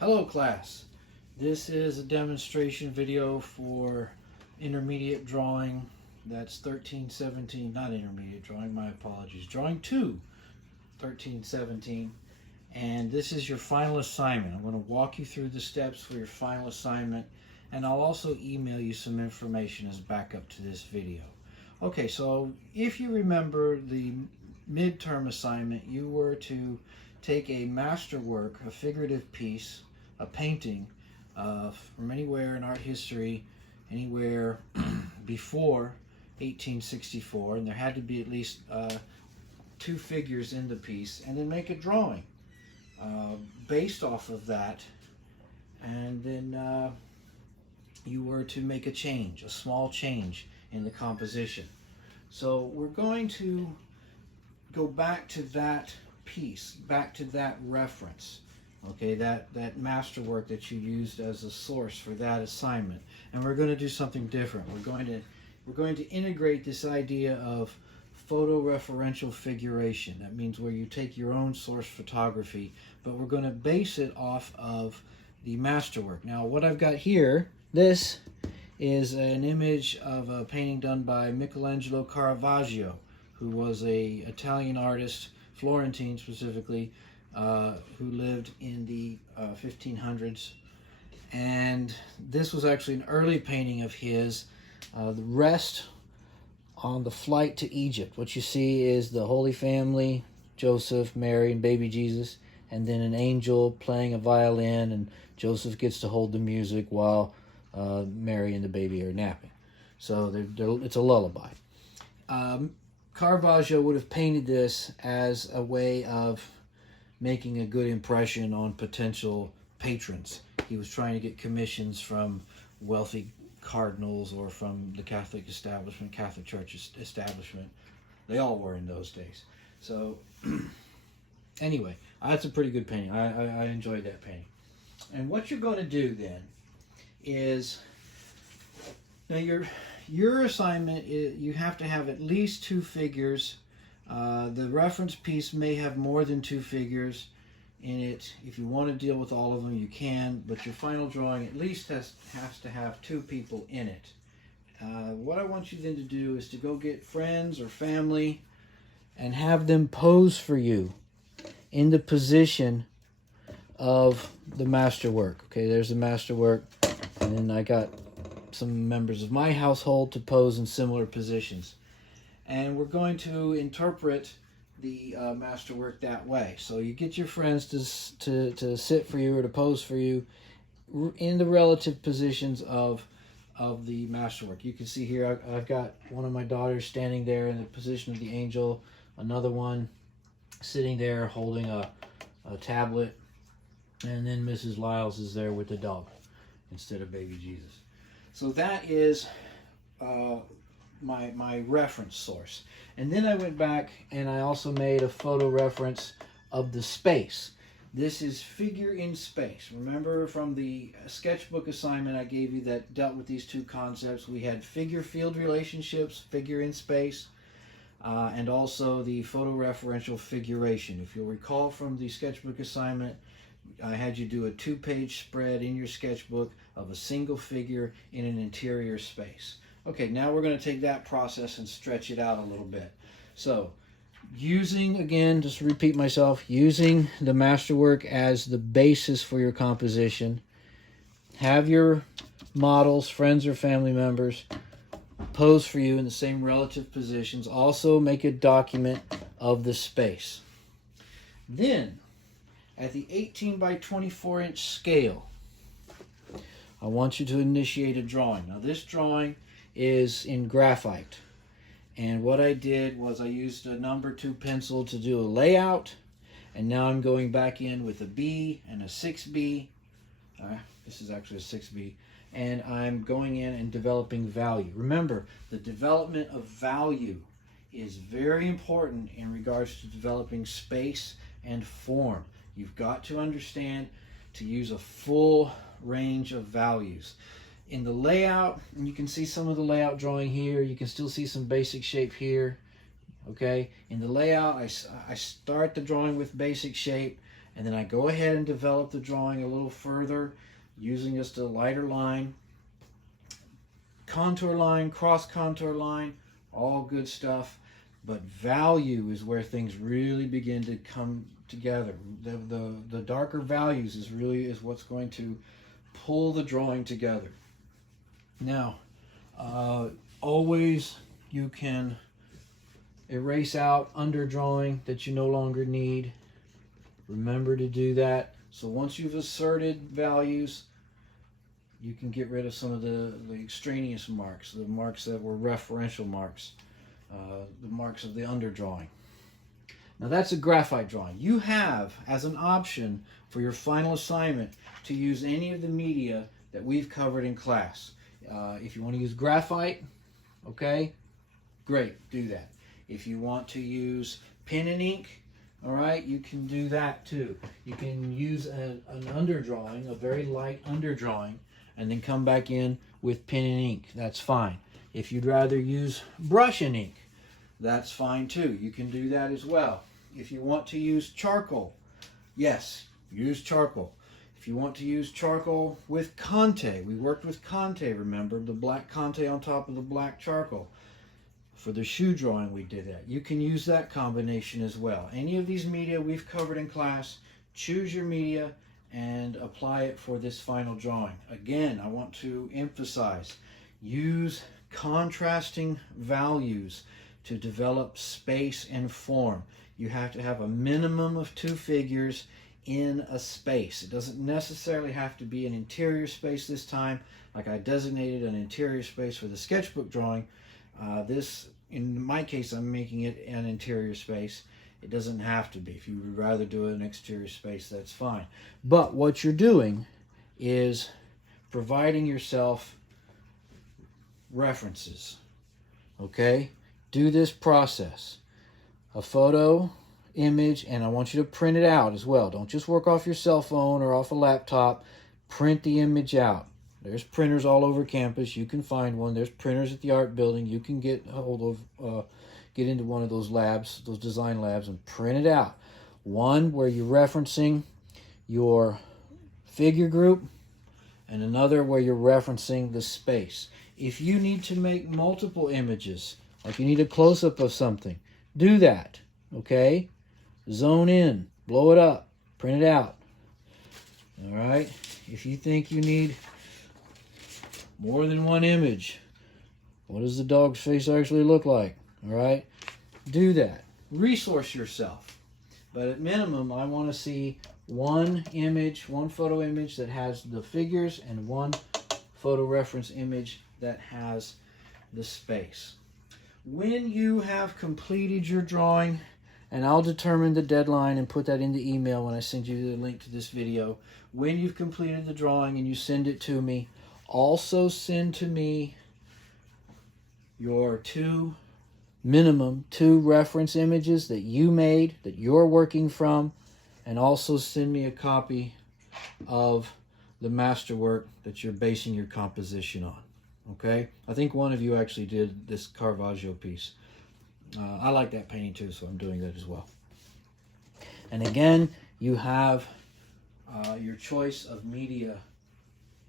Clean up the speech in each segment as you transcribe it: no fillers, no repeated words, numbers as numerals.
Hello class, this is a demonstration video for intermediate drawing. That's 1317, not intermediate drawing, my apologies, drawing 2, 1317. And this is your final assignment. I'm going to walk you through the steps for your final assignment, and I'll also email you some information as backup to this video. Okay, so if you remember the midterm assignment, you were to take a masterwork, a figurative piece, a painting from anywhere in art history, anywhere before 1864, and there had to be at least 2 figures in the piece, and then make a drawing based off of that, and then you were to make a change, a small change in the composition. So we're going to go back to that piece, back to that reference, okay, that masterwork that you used as a source for that assignment, and we're going to do something different. We're going to integrate this idea of photoreferential figuration. That means where you take your own source photography, but we're going to base it off of the masterwork. Now, what I've got here, this is an image of a painting done by Michelangelo Caravaggio, who was an Italian artist, Florentine specifically, who lived in the 1500s. And this was actually an early painting of his. The rest on the flight to Egypt. What you see is the Holy Family, Joseph, Mary, and baby Jesus, and then an angel playing a violin, and Joseph gets to hold the music while Mary and the baby are napping. So it's a lullaby. Caravaggio would have painted this as a way of making a good impression on potential patrons. He was trying to get commissions from wealthy cardinals or from the Catholic establishment, Catholic Church establishment. They all were in those days. So anyway, that's a pretty good painting. I enjoyed that painting. And what you're going to do then is, now your assignment is, you have to have at least 2 figures. The reference piece may have more than 2 figures in it. If you want to deal with all of them, you can, but your final drawing at least has to have 2 people in it. What I want you then to do is to go get friends or family and have them pose for you in the position of the masterwork. Okay, there's the masterwork, and then I got some members of my household to pose in similar positions. And we're going to interpret the masterwork that way. So you get your friends to sit for you or to pose for you in the relative positions of the masterwork. You can see here I've got one of my daughters standing there in the position of the angel, another one sitting there holding a tablet, and then Mrs. Lyles is there with the dog instead of baby Jesus. So that is my reference source. And then I went back and I also made a photo reference of the space. This is figure in space. Remember from the sketchbook assignment I gave you that dealt with these 2 concepts. We had figure-field relationships, figure in space, and also the photoreferential figuration. If you'll recall from the sketchbook assignment, I had you do a 2-page spread in your sketchbook of a single figure in an interior space. Okay, now we're going to take that process and stretch it out a little bit. So, using, again, just to repeat myself, using the masterwork as the basis for your composition, have your models, friends or family members, pose for you in the same relative positions. Also make a document of the space. Then, at the 18 by 24 inch scale, I want you to initiate a drawing. Now this drawing is in graphite, and what I did was I used a number 2 pencil to do a layout, and now I'm going back in with a B and a 6B. This is actually a 6B, and I'm going in and developing value. Remember, the development of value is very important in regards to developing space and form. You've got to understand to use a full range of values. In the layout, and you can see some of the layout drawing here, you can still see some basic shape here. Okay, in the layout, I start the drawing with basic shape, and then I go ahead and develop the drawing a little further using just a lighter line, contour line, cross contour line, all good stuff. But value is where things really begin to come together. The darker values is what's going to pull the drawing together. Now, always you can erase out underdrawing that you no longer need. Remember to do that. So once you've asserted values, you can get rid of some of the extraneous marks, the marks that were referential marks, the marks of the underdrawing. Now that's a graphite drawing. You have, as an option for your final assignment, to use any of the media that we've covered in class. If you want to use graphite, okay, great, do that. If you want to use pen and ink, all right, you can do that too. You can use an underdrawing, a very light underdrawing, and then come back in with pen and ink. That's fine. If you'd rather use brush and ink, that's fine too. You can do that as well. If you want to use charcoal, yes, use charcoal. If you want to use charcoal with Conte, we worked with Conte, remember, the black Conte on top of the black charcoal. For the shoe drawing, we did that. You can use that combination as well. Any of these media we've covered in class, choose your media and apply it for this final drawing. Again, I want to emphasize, use contrasting values to develop space and form. You have to have a minimum of 2 figures in a space. It doesn't necessarily have to be an interior space this time, like I designated an interior space for the sketchbook drawing. This, in my case, I'm making it an interior space. It doesn't have to be. If you would rather do an exterior space, that's fine. But what you're doing is providing yourself references. Okay? Do this process. A photo, image, and I want you to print it out as well. Don't just work off your cell phone or off a laptop. Print the image out. There's printers all over campus. You can find one. There's printers at the art building. You can get into one of those labs, those design labs, and print it out. One where you're referencing your figure group, and another where you're referencing the space. If you need to make multiple images, like you need a close-up of something, do that, okay? Zone in, blow it up, print it out. All right? If you think you need more than one image, what does the dog's face actually look like? All right? Do that. Resource yourself. But at minimum, I want to see one image, one photo image that has the figures, and one photo reference image that has the space. When you have completed your drawing, and I'll determine the deadline and put that in the email when I send you the link to this video. When you've completed the drawing and you send it to me, also send to me your minimum two reference images that you made, that you're working from, and also send me a copy of the masterwork that you're basing your composition on. Okay? I think one of you actually did this Caravaggio piece. I like that painting too, so I'm doing that as well. And again, you have your choice of media.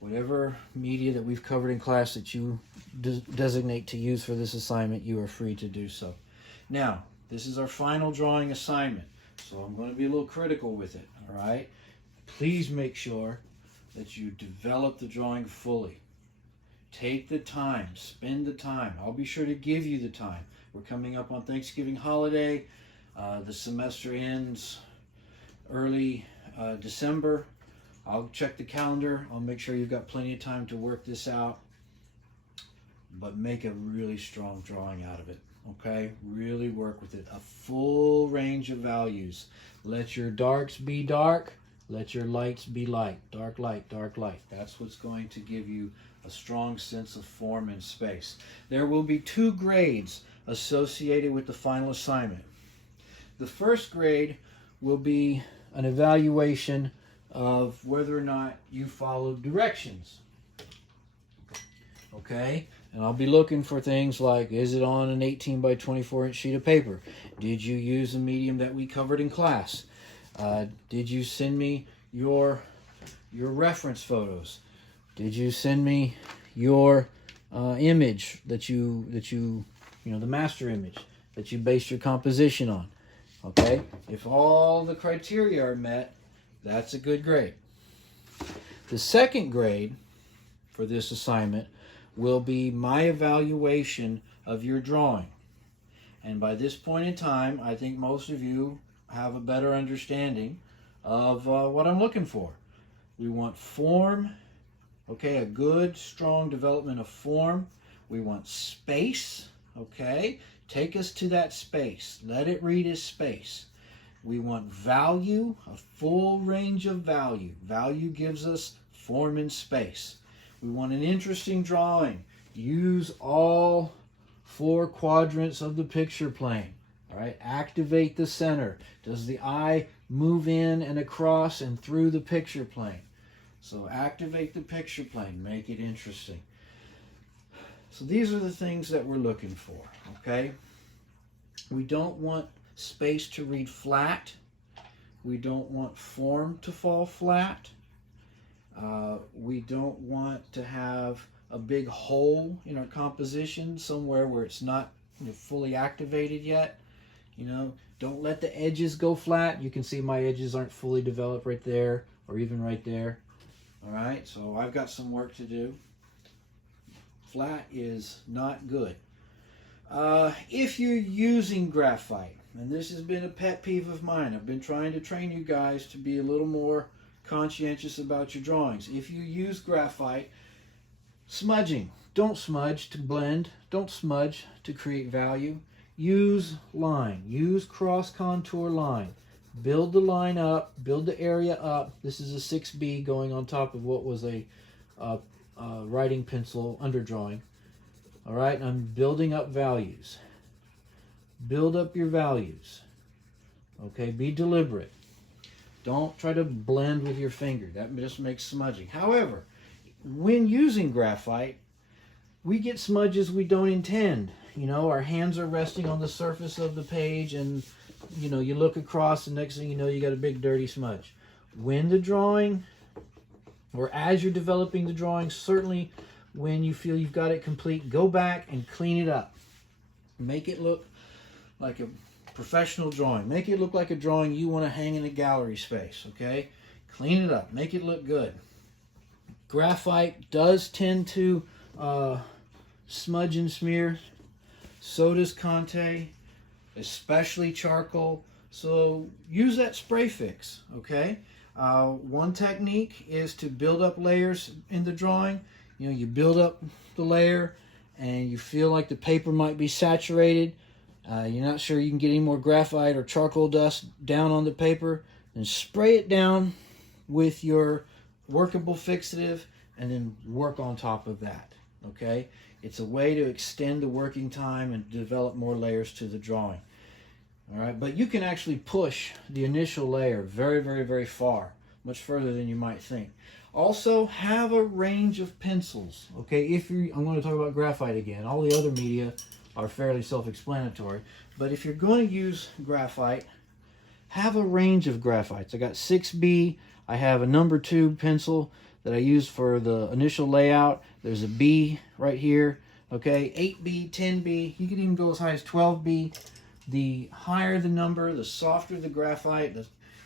Whatever media that we've covered in class that you designate to use for this assignment, you are free to do so. Now, this is our final drawing assignment, so I'm going to be a little critical with it, all right? Please make sure that you develop the drawing fully. Take the time, spend the time. I'll be sure to give you the time. We're coming up on Thanksgiving holiday. The semester ends early December. I'll check the calendar. I'll make sure you've got plenty of time to work this out. But make a really strong drawing out of it, okay? Really work with it. A full range of values. Let your darks be dark. Let your lights be light. Dark light, dark light. That's what's going to give you a strong sense of form and space. There will be 2 grades associated with the final assignment. The first grade will be an evaluation of whether or not you followed directions. Okay? And I'll be looking for things like, is it on an 18 by 24 inch sheet of paper? Did you use the medium that we covered in class? Did you send me your reference photos? Did you send me your image that you the master image that you based your composition on? Okay, if all the criteria are met, that's a good grade. The second grade for this assignment will be my evaluation of your drawing. And by this point in time, I think most of you have a better understanding of what I'm looking for. We want form, okay, a good, strong development of form. We want space, okay? Take us to that space. Let it read as space. We want value, a full range of value. Value gives us form and space. We want an interesting drawing. Use all 4 quadrants of the picture plane. All right, activate the center. Does the eye move in and across and through the picture plane? So activate the picture plane, make it interesting. So these are the things that we're looking for, okay? We don't want space to read flat. We don't want form to fall flat. We don't want to have a big hole in our composition somewhere where it's not fully activated yet. Don't let the edges go flat. You can see my edges aren't fully developed right there or even right there. All right, so I've got some work to do. Flat is not good. If you're using graphite, and this has been a pet peeve of mine, I've been trying to train you guys to be a little more conscientious about your drawings. If you use graphite, smudging. Don't smudge to blend. Don't smudge to create value. Use line. Use cross contour line. Build the line up. Build the area up. This is a 6B going on top of what was a writing pencil underdrawing. All right, and I'm building up values. Build up your values. Okay, be deliberate. Don't try to blend with your finger. That just makes smudging. However, when using graphite, we get smudges we don't intend. Our hands are resting on the surface of the page and, you look across and next thing you know, you got a big dirty smudge. When the drawing, or as you're developing the drawing, certainly when you feel you've got it complete, go back and clean it up. Make it look like a professional drawing. Make it look like a drawing you want to hang in a gallery space, okay? Clean it up. Make it look good. Graphite does tend to smudge and smear. So does Conte, especially charcoal. So use that spray fix, okay? One technique is to build up layers in the drawing. You build up the layer and you feel like the paper might be saturated. You're not sure you can get any more graphite or charcoal dust down on the paper. Then spray it down with your workable fixative and then work on top of that, okay? It's a way to extend the working time and develop more layers to the drawing. All right, but you can actually push the initial layer very, very, very far, much further than you might think. Also, have a range of pencils, okay? I'm going to talk about graphite again. All the other media are fairly self-explanatory, but if you're going to use graphite, have a range of graphites. I got 6B. I have a number 2 pencil that I use for the initial layout. There's a B right here, okay? 8B, 10B. You can even go as high as 12B. The higher the number, the softer the graphite,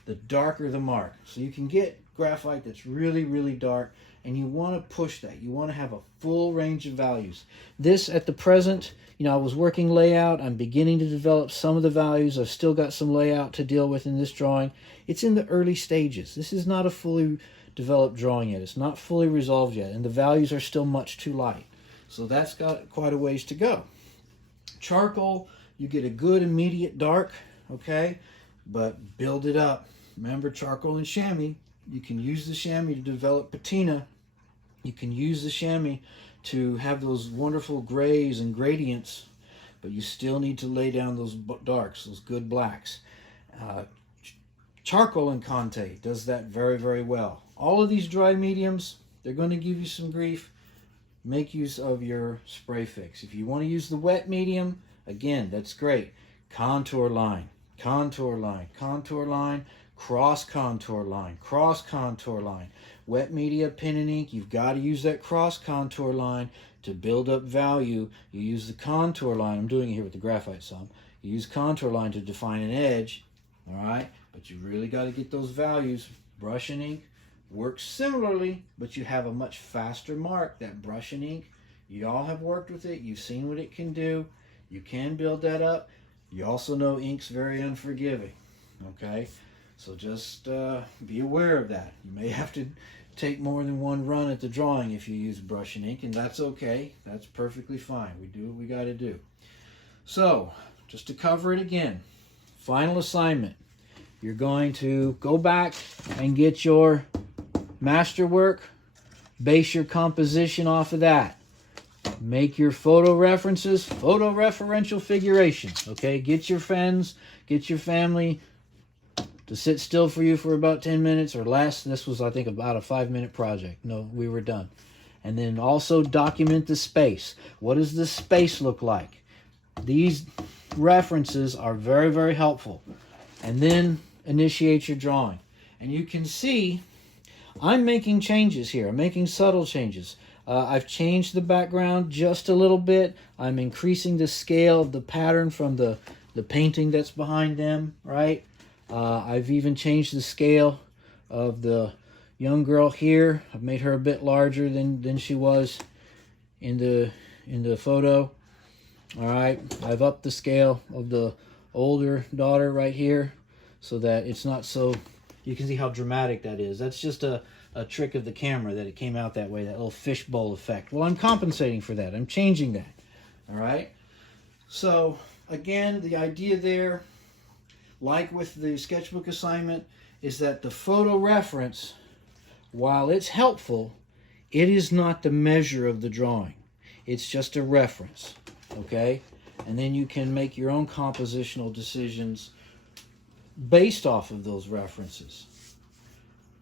the darker the mark. So you can get graphite that's really, really dark, and you want to push that. You want to have a full range of values. This, at the present, I was working layout. I'm beginning to develop some of the values. I've still got some layout to deal with in this drawing. It's in the early stages. This is not a fully developed drawing yet. It's not fully resolved yet, and the values are still much too light. So that's got quite a ways to go. Charcoal, you get a good immediate dark, okay? But build it up. Remember, charcoal and chamois, you can use the chamois to develop patina. You can use the chamois to have those wonderful grays and gradients, but you still need to lay down those darks, those good blacks. Charcoal and Conte does that very, very well. All of these dry mediums, they're going to give you some grief. Make use of your spray fix. If you want to use the wet medium, again, that's great. Contour line, contour line, contour line. cross contour line, cross contour line. Wet media, pen and ink, you've got to use that cross contour line to build up value. You use the contour line. I'm doing it here with the graphite some. You use contour line to define an edge, all right? But you really got to get those values. Brush and ink works similarly, but you have a much faster mark. That brush and ink, you all have worked with it. You've seen what it can do. You can build that up. You also know ink's very unforgiving, okay? So just be aware of that. You may have to take more than one run at the drawing if you use brush and ink, and that's okay. That's perfectly fine. We do what we got to do. So, just to cover it again, final assignment. You're going to go back and get your masterwork, base your composition off of that. Make your photo references, photo referential figuration, okay? Get your friends, get your family to sit still for you for about 10 minutes or less. This was, I think, about a 5-minute project. No, we were done. And then also document the space. What does the space look like? These references are very, very helpful. And then initiate your drawing. And you can see I'm making changes here. I'm making subtle changes. I've changed the background just a little bit. I'm increasing the scale of the pattern from the painting that's behind them, right? I've even changed the scale of the young girl here. I've made her a bit larger than she was in the photo. All right, I've upped the scale of the older daughter right here so that it's not so, you can see how dramatic that is. That's just a trick of the camera that it came out that way, that little fishbowl effect. Well, I'm compensating for that. I'm changing that. All right. So again, the idea there, like with the sketchbook assignment, is that the photo reference, while it's helpful, it is not the measure of the drawing. It's just a reference, okay? And then you can make your own compositional decisions based off of those references.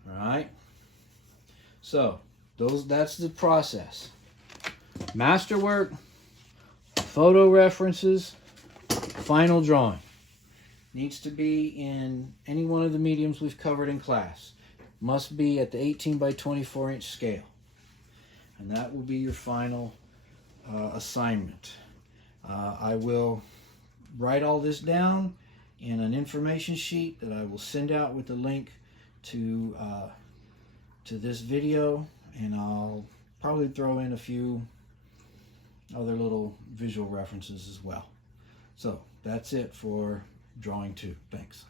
All right? So, that's the process. Masterwork, photo references, final drawing. Needs to be in any one of the mediums we've covered in class. Must be at the 18 by 24 inch scale. And that will be your final assignment. I will write all this down in an information sheet that I will send out with the link to this video, and I'll probably throw in a few other little visual references as well. So that's it for Drawing 2. Thanks.